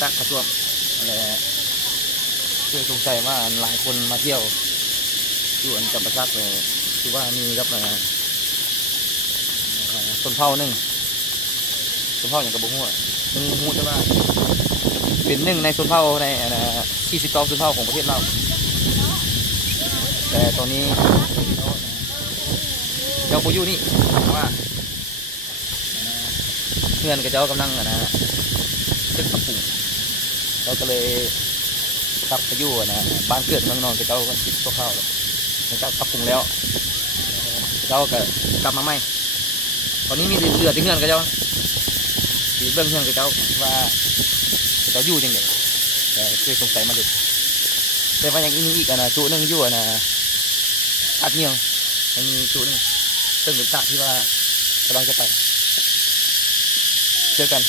ตักกระท่วมอะไรเคยสงสัยว่าหลายคนมาเที่ยวอยู่อันจำปาสักเลยคือว่ามีครับต้นเผาหนึ่งต้นเผาอย่างกระบอกหัวมึงหูใช่ไหมเป็นหนึ่งในต้นเผาในที่19ต้นเผาของประเทศเราแต่ตอนนี้เจ้าปุยุนี่ว่าเพื่อนกับเจ้ากำลังตึกปรับปรุงเราก็เลยกลับไปอยู่บ้านเกิดเมืองนอนกับเจ้ากันติดตัวข้าวแล้วก็ปรับปรุงแล้วเจ้าก็กลับมาใหม่ตอนนี้มีเหลือที่เงื่อนกับเจ้าสีเบื้องเงื่อนกับเจ้าว่าเจ้าอยู่ยังไงแต่เคยสงสัยมาเด็กแต่ว่าอย่างนี้อีกจุนึงอยู่อัดเงียงมันมีจุนึงซึ่งเป็นตาที่ว่ากำลังจะไปเจอกัน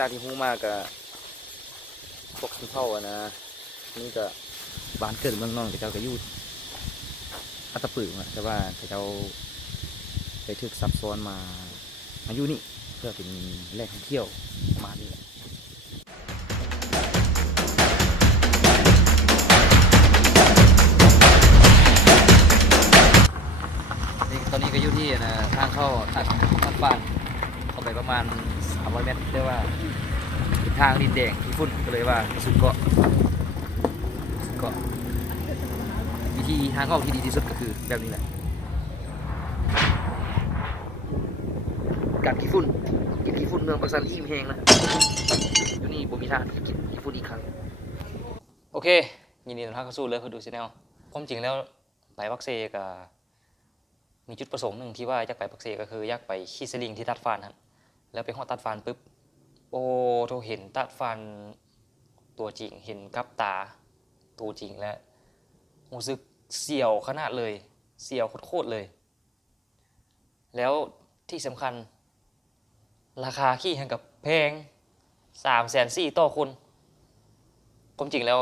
จากที่หูมากกับพวกคนเท่านี่ก็บ้านเกิดเมืองนอนกับเจ้าก็อยู่อัตตปือแต่ว่าเจ้าไปถึกซับซ้อนมาอยู่นี่เพื่อเป็นแหล่งท่องเที่ยวมานี่ตอนนี้ก็อยู่ที่ทางเข้าตัดบ้านเข้าไปประมาณ300 เมตรเรียกว่าทางดินแดงที่ฝุ่นก็เลยว่าสุดเกาะวิธีทางเข้าที่ดีที่สุดก็คือแบบนี้แหละกัดขี้ฝุ่นกินขี้ฝุ่นเมืองปักสันอิ่มแหงนะอยู่นี่ผมมีทางกินขี้ฝุ่นอีกครั้งโอเคยินดีต้อนรับเข้าสู่เลยคือดูชาแนลความจริงแล้วไปปักเซก็มีจุดประสงค์หนึ่งที่ว่าอยากไปปักเซก็คืออยากไปขี้สลิงที่ตัดฟานครับแล้วไปหอดตัดฟันปุ๊บโอ้โทเห็นตัดฟันตัวจริงเห็นกับตาตัวจริงแล้วรู้สึกเสียวขนาดเลยเสียวโคตรเลยแล้วที่สำคัญราคาขี้หันกับแพง340,000ต่อคนความจริงแล้ว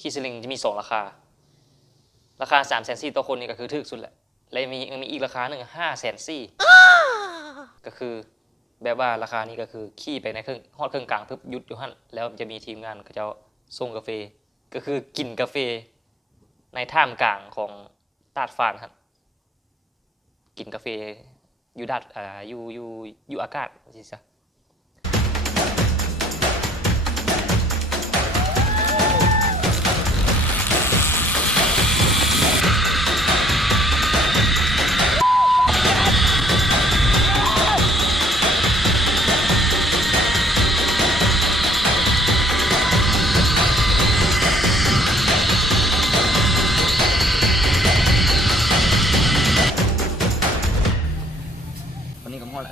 ขี้สลิงจะมี2ราคา340,000ต่อคนนี่ก็คือถูกสุดแหละและมีอีกราคาหนึ่ง540,000ก็คือแบบว่าราคานี้ก็คือขี่ไปในฮอดเครื่องกลางปุ๊บยุดอยู่หั่นแล้วจะมีทีมงานก็จะส่งกาแฟก็คือกินกาแฟในท่ามกลางของตาดฟานครับกินกาแฟอยู่ดัดอยู่อากาศสิซะ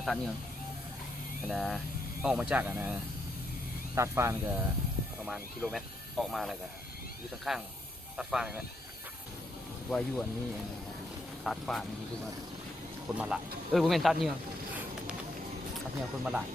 ตัดเนี่ยออกมาจากตัดฟานก็ประมาณกิโลเมตรออกมาแล้วก็อยู่ข้างๆตัดฟานนี่แหละว่าอยู่อันนี้ตัดฟานนี่คือว่าคนมาหลายผมเป็นตัดเนี่ยคนมาหลาย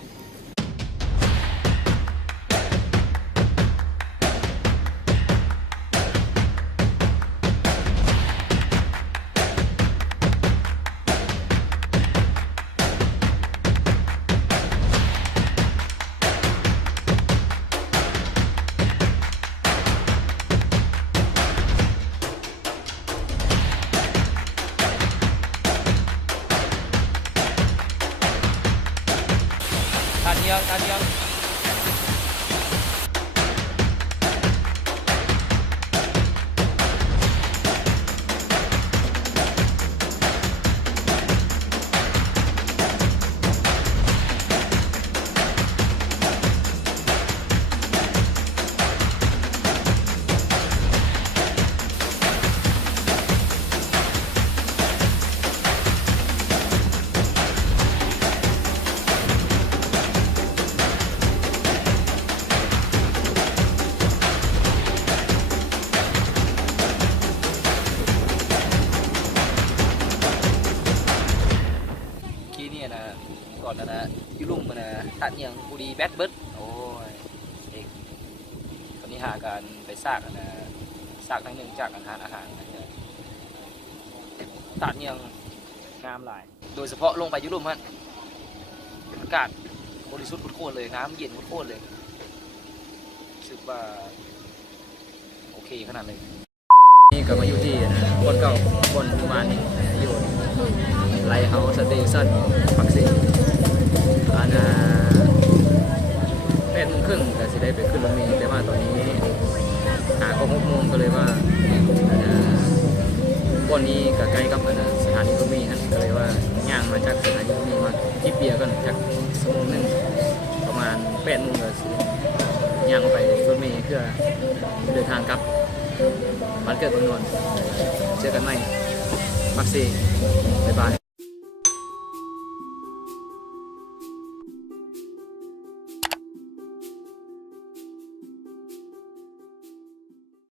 บตเบิดโอ้ยเอกตอนนี้หาการไปซากนะซากทั้งหนึ่งจากอาหารตัดยังงามหลายโดยเฉพาะลงไปยุโรปฮะอากาศบริสุทธิ์โคตรเลยน้ำเย็นโคตรเลยรู้สึกว่าโอเคขนาดเลยนี่ก็มาอยู่ที่คนเก่าคนประมาณนี้อยู่ไลท์เฮาส์สเตชันปักเซอัน8:30ก็สิได้ไปขึ้นรถเมล์แต่ว่าตอนนี้หาก็6 โมงก็เลยว่าวันนี้ก็ใกล้กับสถานีรถเมล์ฮะก็เลยว่าย่างมาจากสถานีรถเมล์มาจิบเบียร์กันจาก1 ชั่วโมงประมาณ8 โมงก็สิย่างไปรถเมล์เพื่อเดินทางกลับบ้านเกิดเมืองนนท์เจอกันใหม่ปักเซบ๊ายบาย